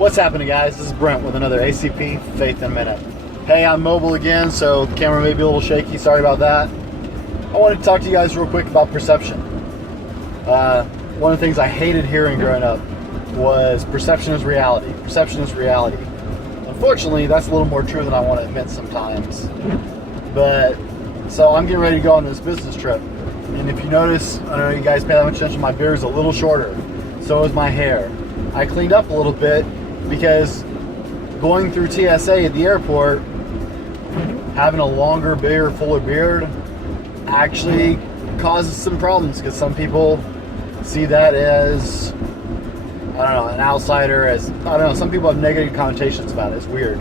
What's happening, guys? This is Brent with another ACP Faith in a Minute. Hey, I'm mobile again, so the camera may be a little shaky. Sorry about that. I wanted to talk to you guys real quick about perception. One of the things I hated hearing growing up was perception is reality. Perception is reality. Unfortunately, that's a little more true than I want to admit sometimes. But, so I'm getting ready to go on this business trip. And if you notice, I don't know if you guys pay that much attention, my beard is a little shorter. So is my hair. I cleaned up a little bit because going through TSA at the airport, having a longer, bigger, fuller beard actually causes some problems because some people see that as, I don't know, an outsider, as, I don't know, some people have negative connotations about it. It's weird.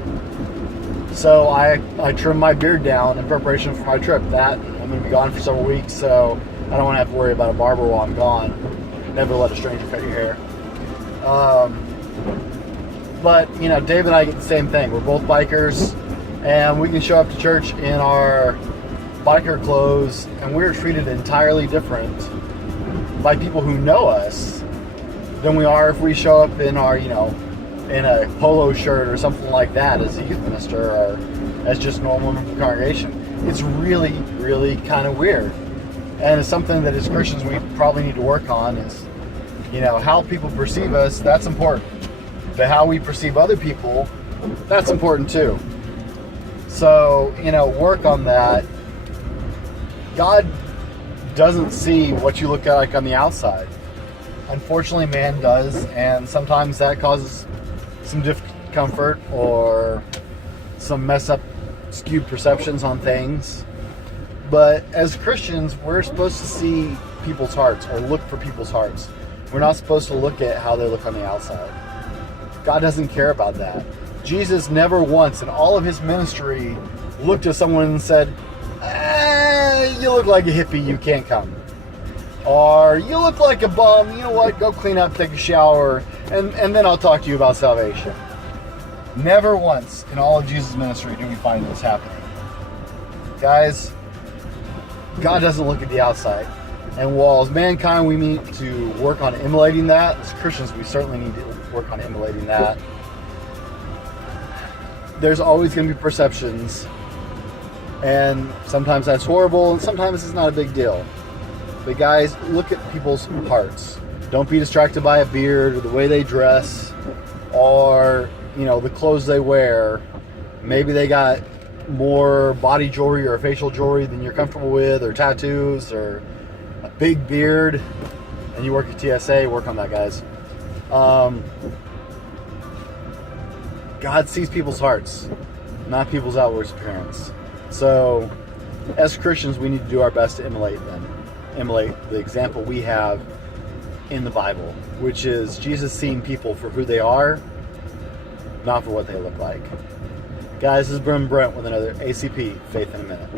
So I trimmed my beard down in preparation for my trip. That, I'm going to be gone for several weeks, so I don't want to have to worry about a barber while I'm gone. Never let a stranger cut your hair. But, you know, Dave and I get the same thing. We're both bikers, and we can show up to church in our biker clothes, and we're treated entirely different by people who know us than we are if we show up in our, you know, in a polo shirt or something like that as a youth minister or as just normal in the congregation. It's really, really kind of weird. And it's something that as Christians we probably need to work on is, you know, how people perceive us, that's important. But how we perceive other people, that's important too. So, you know, work on that. God doesn't see what you look like on the outside. Unfortunately, man does, and sometimes that causes some discomfort or some mess up, skewed perceptions on things. But as Christians, we're supposed to see people's hearts or look for people's hearts. We're not supposed to look at how they look on the outside. God doesn't care about that. Jesus never once in all of his ministry looked at someone and said, you look like a hippie, you can't come. Or, you look like a bum, you know what, go clean up, take a shower, and then I'll talk to you about salvation. Never once in all of Jesus' ministry do we find this happening. Guys, God doesn't look at the outside. And while as mankind we need to work on emulating that, as Christians we certainly need to work on emulating that. There's always going to be perceptions, and sometimes that's horrible, and sometimes it's not a big deal. But guys, look at people's hearts. Don't be distracted by a beard or the way they dress or, you know, the clothes they wear. Maybe they got more body jewelry or facial jewelry than you're comfortable with, or tattoos, or a big beard, and you work at TSA, work on that, guys. God sees people's hearts, not people's outward appearance. So, as Christians, we need to do our best to emulate them. Emulate the example we have in the Bible, which is Jesus seeing people for who they are, not for what they look like. Guys, this is Brent with another ACP Faith in a Minute.